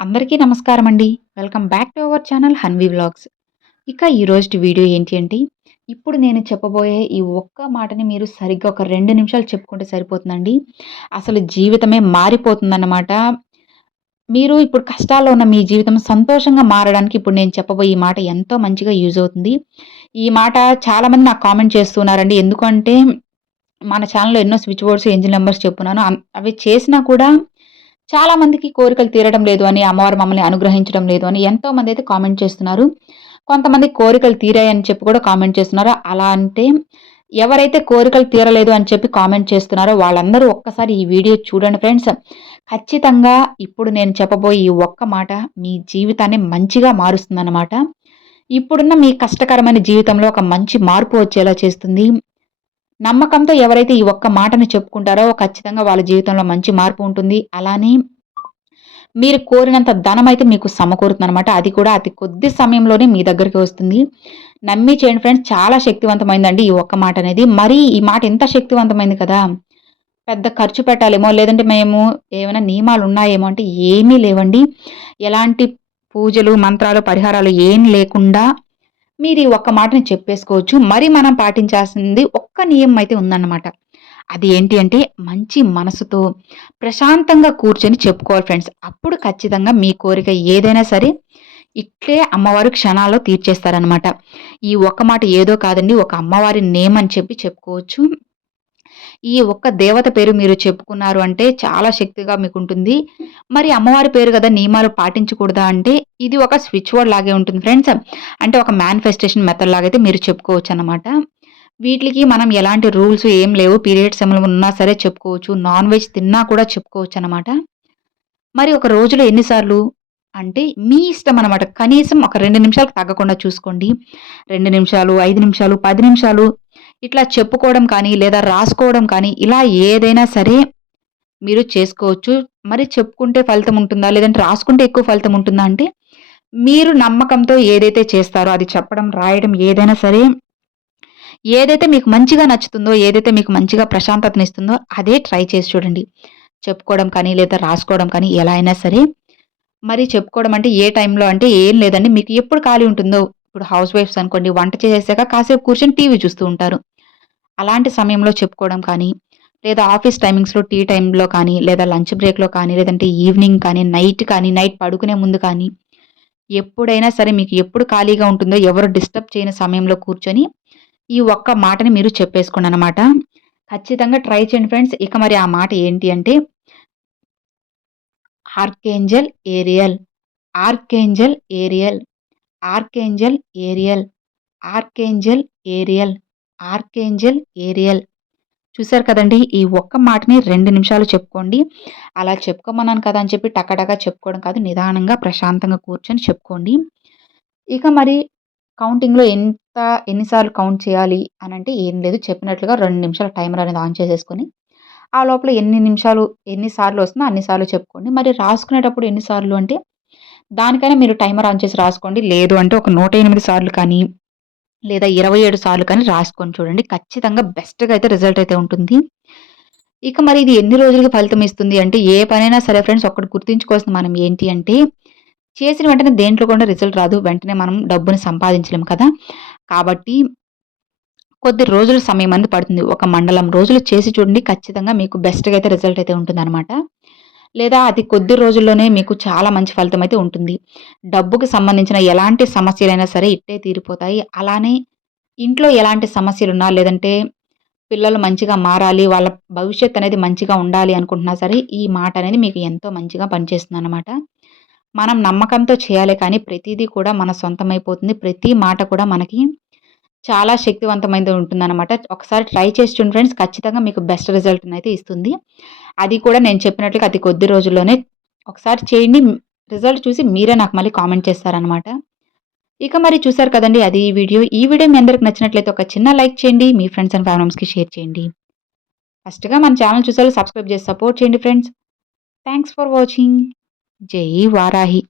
అందరికీ నమస్కారం అండి welcome back to our channel Hanvi vlogs. ఇక ఈరోజు వీడియో ఏంటి అంటే ఇప్పుడు నేను చెప్పబోయే ఈ ఒక్క మాటని మీరు సరిగ్గా ఒక రెండు నిమిషాలు చెప్పుకుంటే సరిపోతుందండి. అసలు జీవితమే మారిపోతుందన్నమాట. మీరు ఇప్పుడు కష్టాల్లో ఉన్న మీ జీవితం సంతోషంగా మారడానికి ఇప్పుడు నేను చెప్పబోయే ఈ మాట ఎంతో మంచిగా యూజ్ అవుతుంది. ఈ మాట చాలామంది నాకు కామెంట్ చేస్తున్నారండి. ఎందుకంటే మన ఛానల్లో ఎన్నో స్విచ్ బోర్డ్స్ ఎంజిన్ నెంబర్స్ చెప్పున్నాను. అవి చేసినా కూడా చాలామందికి కోరికలు తీరడం లేదు అని అమ్మవారు మమ్మల్ని అనుగ్రహించడం లేదు అని ఎంతోమంది అయితే కామెంట్ చేస్తున్నారు. కొంతమంది కోరికలు తీరాయని చెప్పి కూడా కామెంట్ చేస్తున్నారు. అలా అంటే ఎవరైతే కోరికలు తీరలేదు అని చెప్పి కామెంట్ చేస్తున్నారో వాళ్ళందరూ ఒక్కసారి ఈ వీడియో చూడండి ఫ్రెండ్స్ ఖచ్చితంగా ఇప్పుడు నేను చెప్పబోయే ఈ ఒక్క మాట మీ జీవితాన్ని మంచిగా మారుస్తుందన్నమాట. ఇప్పుడున్న మీ కష్టకరమైన జీవితంలో ఒక మంచి మార్పు వచ్చేలా చేస్తుంది. నమ్మకంతో ఎవరైతే ఈ ఒక్క మాటను చెప్పుకుంటారో ఖచ్చితంగా వాళ్ళ జీవితంలో మంచి మార్పు ఉంటుంది. అలానే మీరు కోరినంత ధనం అయితే మీకు సమకూరుతుంది అనమాట అది కూడా అతి కొద్ది సమయంలోనే మీ దగ్గరికి వస్తుంది. నమ్మి చేయండి ఫ్రెండ్స్ చాలా శక్తివంతమైందండి ఈ ఒక్క మాట అనేది. మరీ ఈ మాట ఎంత శక్తివంతమైంది కదా? పెద్ద ఖర్చు పెట్టాలేమో లేదంటే మేము ఏమైనా నియమాలు ఉన్నాయేమో అంటే ఏమీ లేవండి. ఎలాంటి పూజలు మంత్రాలు పరిహారాలు ఏం లేకుండా మీరు ఈ ఒక్క మాటని చెప్పేసుకోవచ్చు. మరి మనం పాటించాల్సింది ఒక్క నియమం అయితే ఉందన్నమాట. అది ఏంటి అంటే మంచి మనసుతో ప్రశాంతంగా కూర్చొని చెప్పుకోవాలి ఫ్రెండ్స్. అప్పుడు ఖచ్చితంగా మీ కోరిక ఏదైనా సరే ఇట్లే అమ్మవారు క్షణాల్లో తీర్చేస్తారనమాట ఈ ఒక్క మాట ఏదో కాదండి ఒక అమ్మవారి నేమ్ అని చెప్పి చెప్పుకోవచ్చు. ఈ ఒక్క దేవత పేరు మీరు చెప్పుకున్నారు అంటే చాలా శక్తిగా మీకు ఉంటుంది మరి అమ్మవారి పేరు కదా నియమాలు పాటించకూడదా అంటే ఇది ఒక స్విచ్ బోర్డ్ లాగే ఉంటుంది ఫ్రెండ్స్. అంటే ఒక మేనిఫెస్టేషన్ మెథడ్ లాగైతే మీరు చెప్పుకోవచ్చు అనమాట వీటికి మనం ఎలాంటి రూల్స్ ఏం లేవు. పీరియడ్స్ ఏమైనా ఉన్నా సరే చెప్పుకోవచ్చు. నాన్ వెజ్ తిన్నా కూడా చెప్పుకోవచ్చు అనమాట మరి ఒక రోజులో ఎన్నిసార్లు? అంటే మీ ఇష్టం అనమాట కనీసం ఒక రెండు నిమిషాలకు తగ్గకుండా చూసుకోండి. రెండు నిమిషాలు ఐదు నిమిషాలు పది నిమిషాలు ఇట్లా చెప్పుకోవడం కానీ లేదా రాసుకోవడం కానీ ఇలా ఏదైనా సరే మీరు చేసుకోవచ్చు. మరి చెప్పుకుంటే ఫలితం ఉంటుందా? లేదంటే రాసుకుంటే ఎక్కువ ఫలితం ఉంటుందా? అంటే మీరు నమ్మకంతో ఏదైతే చేస్తారో అది చెప్పడం రాయడం ఏదైనా సరే ఏదైతే మీకు మంచిగా నచ్చుతుందో ఏదైతే మీకు మంచిగా ప్రశాంతతనిస్తుందో అదే ట్రై చేసి చూడండి. చెప్పుకోవడం కానీ లేదా రాసుకోవడం కానీ ఎలా అయినా సరే. మరి చెప్పుకోవడం అంటే ఏ టైంలో అంటే ఏం లేదండి. మీకు ఎప్పుడు ఖాళీ ఉంటుందో ఇప్పుడు హౌస్ వైఫ్స్ అనుకోండి వంట చేసాక కాసేపు కూర్చొని టీవీ చూస్తూ ఉంటారు. అలాంటి సమయంలో చెప్పుకోవడం కానీ లేదా ఆఫీస్ టైమింగ్స్లో టీ టైంలో కానీ లేదా లంచ్ బ్రేక్లో కానీ లేదంటే ఈవినింగ్ కానీ నైట్ కానీ నైట్ పడుకునే ముందు కానీ ఎప్పుడైనా సరే మీకు ఎప్పుడు ఖాళీగా ఉంటుందో ఎవరు డిస్టర్బ్ చేయని సమయంలో కూర్చొని ఈ ఒక్క మాటని మీరు చెప్పేసుకోండి అనమాట ఖచ్చితంగా ట్రై చేయండి ఫ్రెండ్స్. ఇక మరి ఆ మాట ఏంటి అంటే archangel Ariel archangel Ariel archangel Ariel archangel Ariel archangel Ariel. చూసారు కదండి ఈ ఒక్క మాటని రెండు నిమిషాలు చెప్పుకోండి. అలా చెప్పుకోమన్నాను కదా అని చెప్పి టకటగా చెప్పుకోవడం కాదు నిదానంగా ప్రశాంతంగా కూర్చొని చెప్పుకోండి. ఇక మరి కౌంటింగ్లో ఎంత ఎన్నిసార్లు కౌంట్ చేయాలి అని అంటే ఏం లేదు. చెప్పినట్లుగా రెండు నిమిషాలు టైమర్ అనేది ఆన్ చేసేసుకొని ఆ లోపల ఎన్ని నిమిషాలు ఎన్నిసార్లు వస్తుందో అన్నిసార్లు చెప్పుకోండి. మరి రాసుకునేటప్పుడు ఎన్నిసార్లు అంటే దానికైనా మీరు టైమర్ ఆన్ చేసి రాసుకోండి. లేదు అంటే ఒక నూట ఎనిమిది సార్లు కానీ లేదా ఇరవై ఏడు సార్లు కానీ రాసుకొని చూడండి. ఖచ్చితంగా బెస్ట్గా అయితే రిజల్ట్ అయితే ఉంటుంది. ఇక మరి ఇది ఎన్ని రోజులకి ఫలితం ఇస్తుంది అంటే ఏ పనైనా సరే ఫ్రెండ్స్ ఒక్కటి గుర్తుంచుకోవాల్సిన మనం ఏంటి అంటే చేసిన వెంటనే దేంట్లో కూడా రిజల్ట్ రాదు. వెంటనే మనం డబ్బుని సంపాదించలేము కదా. కాబట్టి కొద్ది రోజుల సమయం అనేది పడుతుంది. ఒక మండలం రోజులు చేసి చూడండి ఖచ్చితంగా మీకు బెస్ట్గా అయితే రిజల్ట్ అయితే ఉంటుందన్నమాట. లేదా అది కొద్ది రోజుల్లోనే మీకు చాలా మంచి ఫలితం అయితే ఉంటుంది. డబ్బుకి సంబంధించిన ఎలాంటి సమస్యలైనా సరే ఇట్టే తీరిపోతాయి. అలానే ఇంట్లో ఎలాంటి సమస్యలున్నా లేదంటే పిల్లలు మంచిగా మారాలి వాళ్ళ భవిష్యత్ అనేది మంచిగా ఉండాలి అనుకుంటున్నా సరే ఈ మాట అనేది మీకు ఎంతో మంచిగా పనిచేస్తుంది అనమాట మనం నమ్మకంతో చేయాలి కానీ ప్రతిదీ కూడా మన సొంతమైపోతుంది. ప్రతి మాట కూడా మనకి చాలా శక్తివంతమైనది ఉంటుందన్నమాట. ఒకసారి ట్రై చేసి చూడండి ఫ్రెండ్స్ ఖచ్చితంగా మీకు బెస్ట్ రిజల్ట్ అయితే ఇస్తుంది. అది కూడా నేను చెప్పినట్లుగా అది కొద్ది రోజుల్లోనే ఒకసారి చేయండి. రిజల్ట్ చూసి మీరే నాకు మళ్ళీ కామెంట్ చేస్తారనమాట ఇక మరి చూసారు కదండి అది ఈ వీడియో. ఈ వీడియో మీ అందరికి నచ్చినట్లయితే ఒక చిన్న లైక్ చేయండి. మీ ఫ్రెండ్స్ అండ్ ఫ్యామిలీస్కి షేర్ చేయండి. ఫస్ట్గా మన ఛానల్ చూసారు సబ్స్క్రైబ్ చేసి సపోర్ట్ చేయండి ఫ్రెండ్స్. Thanks for watching. జై వారాహి